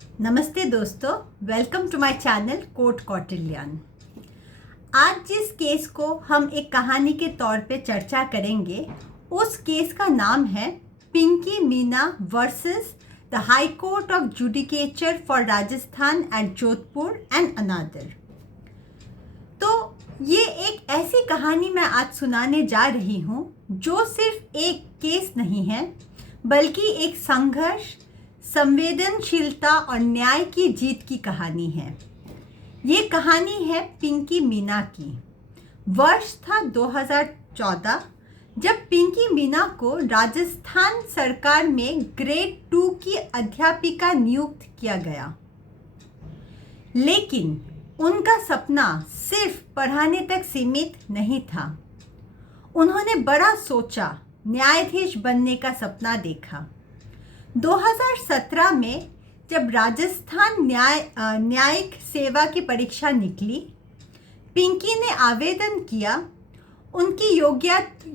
नमस्ते दोस्तों, welcome to my channel court Kautilyan. आज जिस केस को हम एक कहानी के तौर पे चर्चा करेंगे, उस केस का नाम है Pinki Meena versus the High Court of judicature for Rajasthan at Jodhpur and another. तो ये एक ऐसी कहानी मैं आज सुनाने जा रही हूँ जो सिर्फ एक केस नहीं है, बल्कि एक संघर्ष, संवेदनशीलता और न्याय की जीत की कहानी है। ये कहानी है पिंकी मीना की। वर्ष था 2014 जब पिंकी मीना को राजस्थान सरकार में ग्रेड 2 की अध्यापिका नियुक्त किया गया। लेकिन उनका सपना सिर्फ पढ़ाने तक सीमित नहीं था। उन्होंने बड़ा सोचा, न्यायाधीश बनने का सपना देखा। 2017 में जब राजस्थान न्यायिक सेवा की परीक्षा निकली, पिंकी ने आवेदन किया। उनकी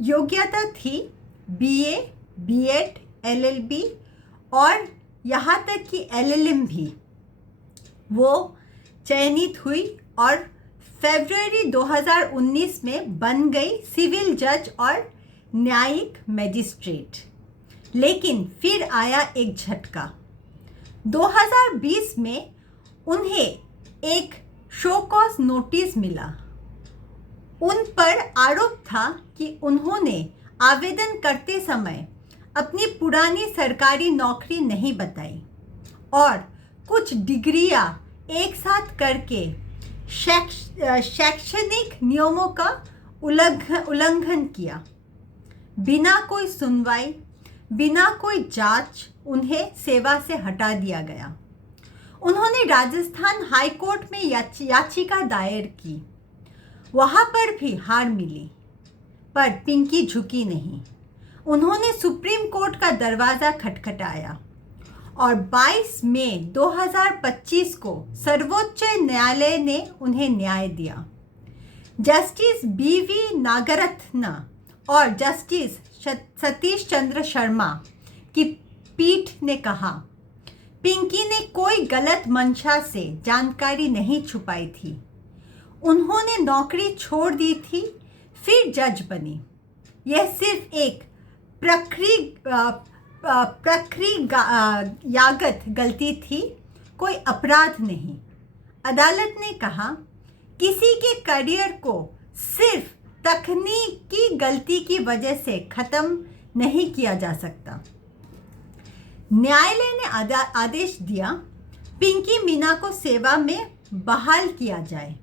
योग्यता थी बीए, बीएड, एलएलबी और यहाँ तक कि एलएलएम भी। वो चयनित हुई और फरवरी 2019 में बन गई सिविल जज और न्यायिक मजिस्ट्रेट। लेकिन फिर आया एक झटका। 2020 में उन्हें एक शो कॉज नोटिस मिला। उन पर आरोप था कि उन्होंने आवेदन करते समय अपनी पुरानी सरकारी नौकरी नहीं बताई और कुछ डिग्रियां एक साथ करके शैक्षणिक नियमों का उल्लंघन किया। बिना कोई सुनवाई, बिना कोई जांच उन्हें सेवा से हटा दिया गया। उन्होंने राजस्थान हाई कोर्ट में याचिका दायर की। वहां पर भी हार मिली, पर पिंकी झुकी नहीं। उन्होंने सुप्रीम कोर्ट का दरवाज़ा खटखटाया और 22 मई 2025 को सर्वोच्च न्यायालय ने उन्हें न्याय दिया। जस्टिस बीवी नागरत्न और जस्टिस सतीश चंद्र शर्मा की पीठ ने कहा, पिंकी ने कोई गलत मंशा से जानकारी नहीं छुपाई थी। उन्होंने नौकरी छोड़ दी थी, फिर जज बनी। यह सिर्फ एक प्रक्रियागत गलती थी, कोई अपराध नहीं। अदालत ने कहा, किसी के करियर को सिर्फ तकनीकी गलती की वजह से खत्म नहीं किया जा सकता। न्यायालय ने आदेश दिया, पिंकी मीना को सेवा में बहाल किया जाए,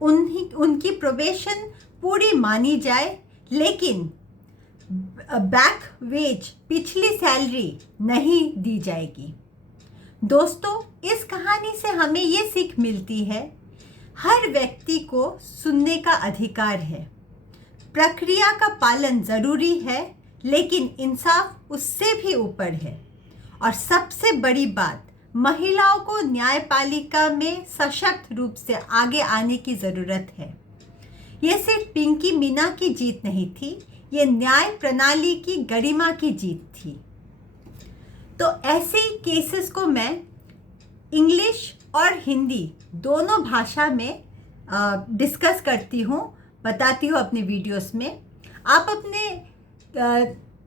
उनकी प्रोबेशन पूरी मानी जाए, लेकिन बैक वेज, पिछली सैलरी नहीं दी जाएगी। दोस्तों, इस कहानी से हमें ये सीख मिलती है, हर व्यक्ति को सुनने का अधिकार है। प्रक्रिया का पालन जरूरी है, लेकिन इंसाफ उससे भी ऊपर है। और सबसे बड़ी बात, महिलाओं को न्यायपालिका में सशक्त रूप से आगे आने की ज़रूरत है। ये सिर्फ पिंकी मीना की जीत नहीं थी, ये न्याय प्रणाली की गरिमा की जीत थी। तो ऐसे केसेस को मैं इंग्लिश और हिंदी दोनों भाषा में डिस्कस करती हूँ, बताती हूँ अपने वीडियोस में। आप अपने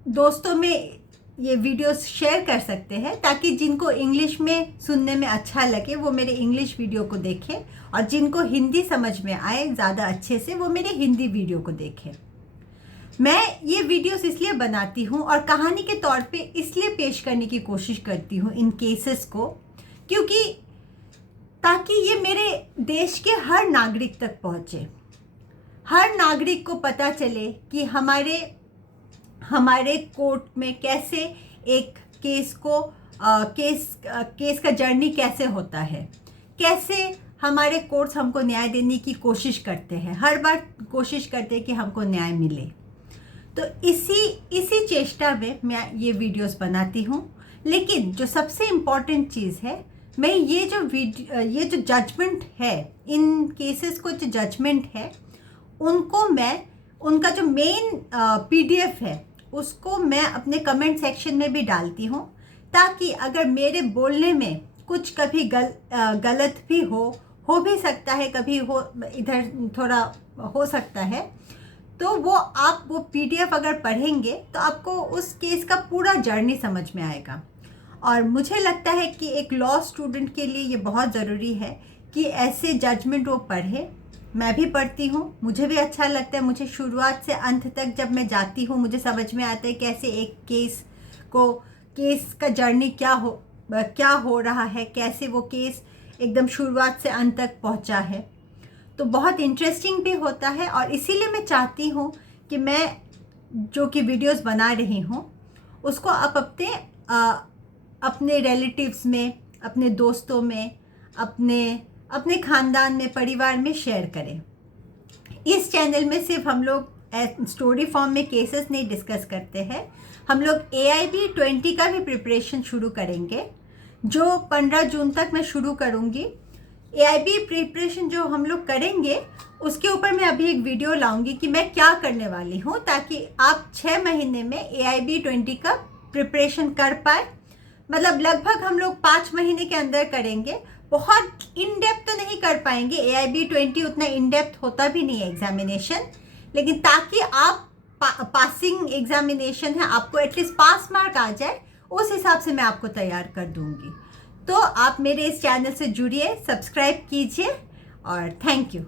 दोस्तों में ये वीडियोस शेयर कर सकते हैं, ताकि जिनको इंग्लिश में सुनने में अच्छा लगे वो मेरे इंग्लिश वीडियो को देखें, और जिनको हिंदी समझ में आए ज़्यादा अच्छे से वो मेरे हिंदी वीडियो को देखें। मैं ये वीडियोस इसलिए बनाती हूँ और कहानी के तौर पे इसलिए पेश करने की कोशिश करती हूँ इन केसेस को, क्योंकि ताकि ये मेरे देश के हर नागरिक तक पहुँचे। हर नागरिक को पता चले कि हमारे कोर्ट में कैसे एक केस का जर्नी कैसे होता है, कैसे हमारे कोर्ट्स हमको न्याय देने की कोशिश करते हैं, हर बार कोशिश करते हैं कि हमको न्याय मिले। तो इसी चेष्टा में मैं ये वीडियोस बनाती हूँ। लेकिन जो सबसे इम्पॉर्टेंट चीज़ है, मैं ये जो जजमेंट है, इन केसेस को जो जजमेंट है, उनको मैं उनका जो मेन पीडीएफ है उसको मैं अपने कमेंट सेक्शन में भी डालती हूँ, ताकि अगर मेरे बोलने में कुछ कभी गलत भी हो भी सकता है, कभी हो इधर थोड़ा हो सकता है, तो वो आप वो PDF अगर पढ़ेंगे तो आपको उस केस का पूरा जर्नी समझ में आएगा। और मुझे लगता है कि एक लॉ स्टूडेंट के लिए ये बहुत ज़रूरी है कि ऐसे जजमेंट वो पढ़े। मैं भी पढ़ती हूँ, मुझे भी अच्छा लगता है। मुझे शुरुआत से अंत तक जब मैं जाती हूँ मुझे समझ में आता है कैसे एक केस का जर्नी क्या हो रहा है, कैसे वो केस एकदम शुरुआत से अंत तक पहुँचा है। तो बहुत इंटरेस्टिंग भी होता है और इसीलिए मैं चाहती हूँ कि मैं जो कि वीडियोस बना रही हूँ उसको आप अपने रिलेटिव्स में, अपने दोस्तों में, अपने ख़ानदान में, परिवार में शेयर करें। इस चैनल में सिर्फ हम लोग स्टोरी फॉर्म में केसेस नहीं डिस्कस करते हैं, हम लोग AIB 20 का भी प्रिपरेशन शुरू करेंगे, जो 15 जून तक मैं शुरू करूँगी। AIB प्रिपरेशन जो हम लोग करेंगे उसके ऊपर मैं अभी एक वीडियो लाऊंगी कि मैं क्या करने वाली हूँ, ताकि आप 6 महीने में AIB 20 का प्रिपरेशन कर पाए। मतलब लगभग हम लोग 5 महीने के अंदर करेंगे। बहुत इन डेप्थ तो नहीं कर पाएंगे, AIB 20 उतना इन डेप्थ होता भी नहीं है एग्जामिनेशन, लेकिन ताकि आप पासिंग एग्जामिनेशन है, आपको एटलीस्ट पास मार्क आ जाए, उस हिसाब से मैं आपको तैयार कर दूंगी। तो आप मेरे इस चैनल से जुड़िए, सब्सक्राइब कीजिए और थैंक यू।